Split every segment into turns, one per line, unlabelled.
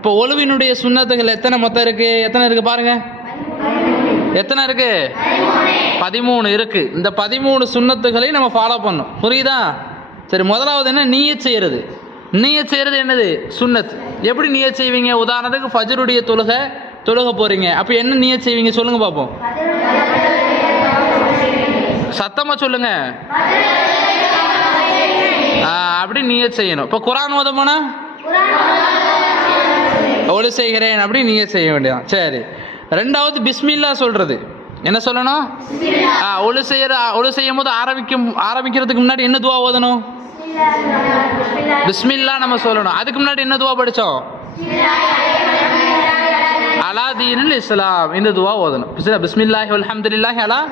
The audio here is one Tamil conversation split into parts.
இப்போ ஒழுவினுடைய சுண்ணத்துகள் எத்தனை மொத்தம் இருக்கு? எத்தனை இருக்கு பாருங்க. எத்தனை இருக்கு? பதிமூணு இருக்கு. இந்த பதிமூணு சுண்ணத்துகளையும் நம்ம ஃபாலோ பண்ணும் புரியுதா? சரி முதலாவது என்ன? நீய செய்யறது. நீய செய்யறது என்னது? சுண்ணத். எப்படி நீய செய்வீங்க? உதாரணத்துக்கு ஃபஜருடைய தொழுகை தொழுக போறீங்க. அப்போ என்ன நீய செய்வீங்க சொல்லுங்க பார்ப்போம் சத்தமா சொல்லுங்க. அப்படி நீய செய்யணும். இப்போ குரான் ஓதமானா? ஒளி செய்கிறேன் அப்படி நீங்க செய்ய வேண்டியதான் சரி. ரெண்டாவது பிஸ்மில்லா சொல்றது. என்ன சொல்லணும்? ஆ, ஒளி செய்யற ஒளி செய்யும் போது ஆரம்பிக்கும் ஆரம்பிக்கிறதுக்கு முன்னாடி என்ன துவா ஓதணும்? பிஸ்மில்லா. நம்ம சொல்லணும். அதுக்கு முன்னாடி என்ன துவா படிச்சோம்? அலா தீனில் இஸ்லாம். இந்த துவா ஓதணும். பிஸ்மில்லா- பிஸ்மில்லாஹி அல்ஹம்துலில்லாஹி அலா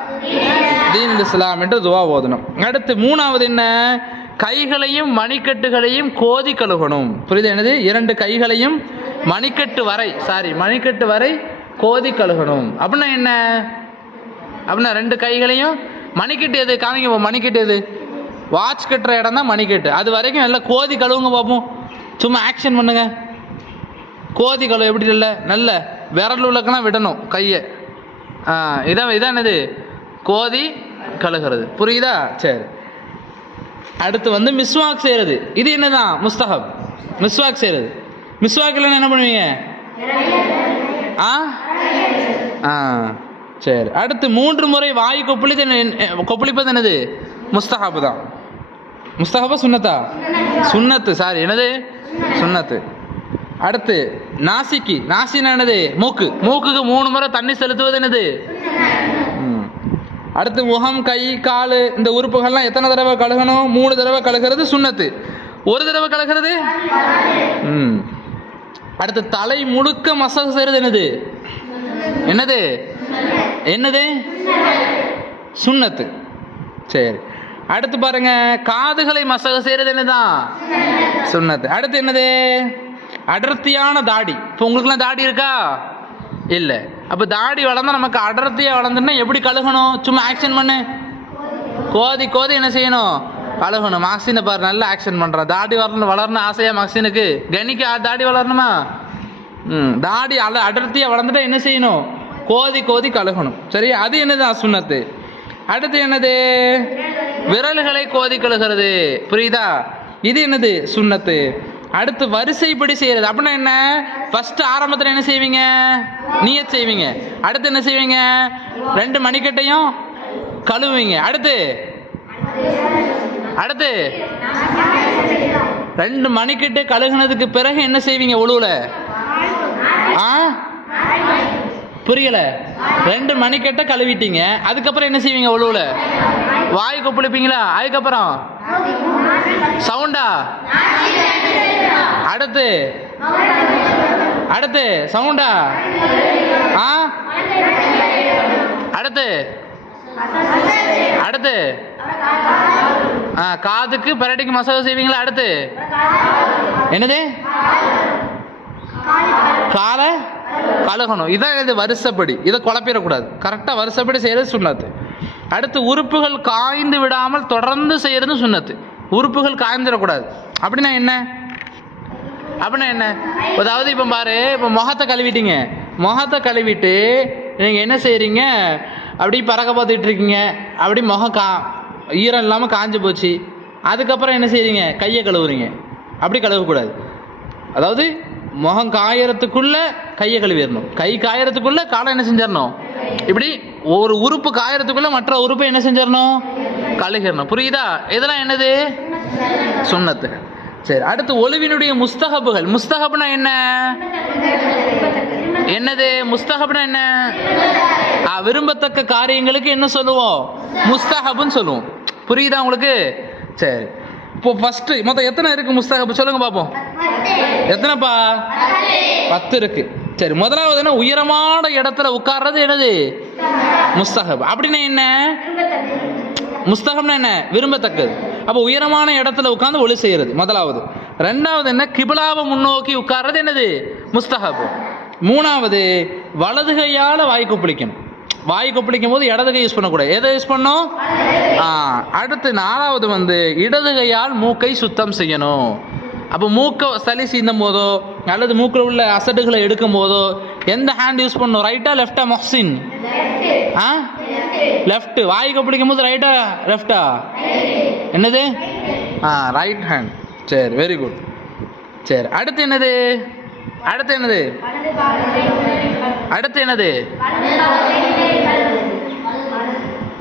தீனில் இஸ்லாம் என்று துவா ஓதணும். அடுத்து மூணாவது என்ன? கைகளையும் மணிக்கட்டுகளையும் கோதி கழுகணும். புரியுது என்னது? இரண்டு கைகளையும் மணிக்கட்டு வரை சாரி மணிக்கட்டு வரை கோதி கழுகணும். அப்படின்னா என்ன? அப்படின்னா ரெண்டு கைகளையும் மணிக்கட்டு எது? காமிங்க மணிக்கட்டு எது? வாட்ச் கட்டுற இடம் தான் மணிக்கட்டு. அது வரைக்கும் நல்லா கோதி கழுவுங்க பார்ப்போம் சும்மா ஆக்ஷன் பண்ணுங்க. கோதி கழுவு எப்படி இல்லை? நல்ல விரல் உள்ளக்கெல்லாம் விடணும் கையை. இதான் இதான் என்னது? கோதி கழுகிறது. புரியுதா? சரி. அடுத்து வந்து மிஸ்வாக் செய்கிறது இது என்னதான்? முஸ்தஹப். மிஸ்வாக் செய்கிறது மிஸ்வாக் இல்லைன்னா என்ன பண்ணுவீங்க? ஆ? ஆ சரி. அடுத்து மூன்று முறை வாய் கொப்பளித்து என்ன- கொப்பளிப்பது என்னது? முஸ்தஹாபு தான். முஸ்தஹாபா சுண்ணத்தா சுண்ணத்து சாரி. என்னது? சுண்ணத்து அடுத்து நாசிக்கு. நாசினா என்னது? மூக்கு. மூக்குக்கு மூணு முறை தண்ணி செலுத்துவது என்னது? ம். அடுத்து முகம் கை கால் இந்த உறுப்புகள்லாம் எத்தனை தடவை கழுகணும்? மூணு தடவை கழுகிறது சுண்ணத்து ஒரு தடவை கழுகிறது? ம். அடுத்து தலை முழுக்க மசாஜ் செய்கிறது என்னது? என்னது? என்னது? சுண்ணத்து. சரி. அடுத்து பாருங்க காதுகளை மசாஜ் செய்கிறது என்னதான் சுண்ணத்து. அடுத்து என்னது? அடர்த்தியான தாடி. இப்போ உங்களுக்குலாம் தாடி இருக்கா? இல்லை. அப்போ தாடி வளர்ந்தா நமக்கு அடர்த்தியாக வளர்ந்துன்னா எப்படி கழுகணும்? சும்மா ஆக்ஷன் பண்ணு. கோதி கோதி என்ன செய்யணும்? கழுகணும். மாக்சினை பாரு நல்ல ஆக்ஷன் பண்ணுறான் தாடி வளரணும் வளரணும் ஆசையா மாக்சினுக்கு கனிக்கு தாடி வளரணுமா? ம் தாடி அல அடர்த்தியாக வளர்ந்துட்டா என்ன செய்யணும்? கோதி கோதி கழுகணும். சரி அது என்னது சுண்ணத்து? அடுத்து என்னது? விரல்களை கோதி கழுகிறது. புரியுதா? இது என்னது? சுண்ணத்து. அடுத்து வரிசைப்படி செய்யறது. அப்படின்னா என்ன? ஃபர்ஸ்ட் ஆரம்பத்தில் என்ன செய்வீங்க? நீயத் செய்வீங்க. அடுத்து என்ன செய்வீங்க? ரெண்டு மணிக்கட்டையும் கழுவுவீங்க. அடுத்து? அடுத்து ரெண்டு மணிக்கிட்டு கழுகுனதுக்கு பிறகு என்ன செய்வீங்க ஒழுவுல? ஆ? புரியல. ரெண்டு மணிக்கெட்ட கழுவிட்டீங்க. அதுக்கப்புறம் என்ன செய்வீங்க ஒழுவுல? வாய் கொப்பளிப்பீங்களா அதுக்கப்புறம்? சவுண்டா? அடுத்து அடுத்து சவுண்டா? ஆ? அடுத்து அடுத்து காதுக்கு பரட்டிக்கு மசாஜ் செய்வீங்களா? அடுத்து? என்னது? காலை கழுகணும். இதான் இது வருஷப்படி. இதை குழப்பிடக்கூடாது. கரெக்டாக வருஷப்படி செய்கிறது சுண்ணத்து. அடுத்து உறுப்புகள் காய்ந்து விடாமல் தொடர்ந்து செய்கிறது சுண்ணத்து. உறுப்புகள் காய்ந்துடக்கூடாது. அப்படின்னா என்ன? அப்படின்னா என்ன? அதாவது இப்போ பாரு இப்போ முகத்தை கழுவிட்டீங்க. முகத்தை கழுவிட்டு நீங்கள் என்ன செய்கிறீங்க அப்படி பறக்க பார்த்துட்டு இருக்கீங்க. அப்படி முகம் கா ஈரம் இல்லாமல் காஞ்சு போச்சு. அதுக்கப்புறம் என்ன செய்கிறீங்க கையை கழுவுறீங்க. அப்படி கழுவக்கூடாது. அதாவது முகம் காயறதுக்குள்ள கையை கழுவிடணும். கை காயறதுக்குள்ள காலை என்ன செஞ்சிடணும்? இப்படி ஒரு உறுப்பு காயறதுக்குள்ள மற்ற உறுப்பை என்ன செஞ்சிடணும்? கழுகிடணும். புரியுதா? இதெல்லாம் என்னது? சுண்ணத்து. சரி அடுத்து ஒளிவினுடைய முஸ்தகபுகள். முஸ்தகப்னா என்ன? என்னது? முஸ்தகப்னா என்ன? ஆ, விரும்பத்தக்க காரியங்களுக்கு என்ன சொல்லுவோம்? முஸ்தஹப்னு சொல்லுவோம். புரியுதா உங்களுக்கு? சரி. இப்போ ஃபர்ஸ்ட் மொத்தம் எத்தனை இருக்கு முஸ்தகப் சொல்லுங்க பார்ப்போம் எத்தனைப்பா? பத்து இருக்கு. சரி முதலாவது என்ன? உயரமான இடத்துல உட்கார்றது என்னது? முஸ்தகப் அப்படின்னா என்ன? முஸ்தகம்னா என்ன? விரும்பத்தக்கது. அப்போ உயரமான இடத்துல உட்கார்ந்து ஒளி செய்யறது முதலாவது. ரெண்டாவது என்ன? கிபிலாவை முன்னோக்கி உட்கார்றது என்னது? முஸ்தகப் மூணாவது வலது கையால் வாய்க்கு பிடிக்கணும் வாய் கொப்பளிக்கும் போது இடது கை யூஸ் பண்ணக்கூடாது. எதை யூஸ் பண்ணணும் ஆ, அடுத்து நாலாவது வந்து இடது கையால் மூக்கை சுத்தம் செய்யணும். அப்போ மூக்கை சளி சீந்தும் போதோ அல்லது மூக்கில் உள்ள அசட்டுகளை எடுக்கும் போதோ எந்த ஹேண்ட் யூஸ் பண்ணணும்? ரைட்டா லெஃப்டா மொஹ்சின்? ஆ? லெஃப்ட் வாய் கொப்பளிக்கும் போது ரைட்டா லெஃப்டா என்னது? ஆ ரைட் ஹேண்ட் சரி வெரி குட் சரி அடுத்து என்னது? அடுத்து என்னது? அடுத்து என்னது?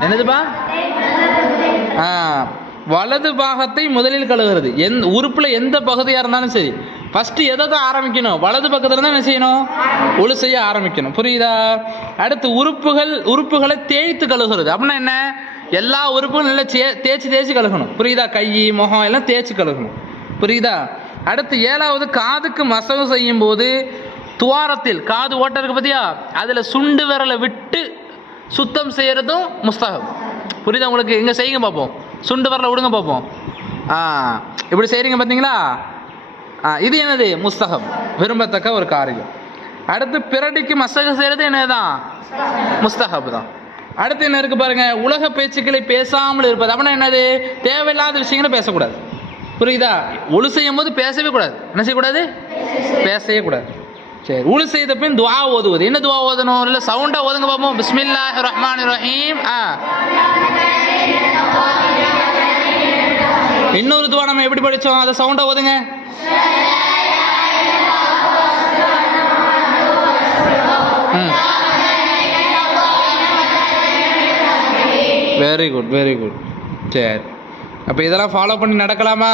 என்னதுப்பா? ஆ வலது பாகத்தை முதலில் கழுகிறது எந் உறுப்பில் எந்த பகுதியாக இருந்தாலும் சரி. ஃபஸ்ட்டு எதை தான் ஆரம்பிக்கணும்? வலது பக்கத்தில் தான் என்ன செய்யணும்? ஒழு செய்ய ஆரம்பிக்கணும். புரியுதா? அடுத்து உறுப்புகள் உறுப்புகளை தேய்த்து கழுகிறது அப்படின்னா என்ன? எல்லா உறுப்புகளும் நல்லா தே தேய்ச்சி தேய்ச்சி கழுகணும். புரியுதா? கை முகம் எல்லாம் தேய்ச்சி கழுகணும். புரியுதா? அடுத்து ஏழாவது காதுக்கு மசகு செய்யும் போது துவாரத்தில் காது ஓட்டை இருக்கு பார்த்தியா அதில் சுண்டு விரலை விட்டு சுத்தம் செய்கிறதும் முஸ்தகம் புரியுதா உங்களுக்கு? எங்கே செய்யுங்க பார்ப்போம் சுண்டு வரல விடுங்க பார்ப்போம் ஆ இப்படி செய்கிறீங்க பார்த்தீங்களா ஆ இது என்னது? முஸ்தகம் விரும்பத்தக்க ஒரு காரியம். அடுத்து பிறடிக்கு மசக செய்கிறது என்னதான் முஸ்தகப் தான். அடுத்து என்ன இருக்கு பாருங்க? உலக பேச்சுக்களை பேசாமல் இருப்பது. அப்படின்னா என்னது? தேவையில்லாத விஷயங்களை பேசக்கூடாது. புரியுதா? ஒழு செய்யும் போது பேசவே கூடாது. என்ன செய்யக்கூடாது? பேசவே கூடாது. சரி. உழு செய்த பின் துவா ஓதுவது. என்ன துவா ஓதணும்? இல்லை சவுண்டா ஓதுங்க பார்ப்போம் பிஸ்மில்லா ரஹ்மான் ரஹீம் ஆ. இன்னொரு துவா நம்ம எப்படி படித்தோம் அதை சவுண்டா ஓதுங்க. வெரி குட் வெரி குட் சரி. அப்போ இதெல்லாம் ஃபாலோ பண்ணி நடக்கலாமா?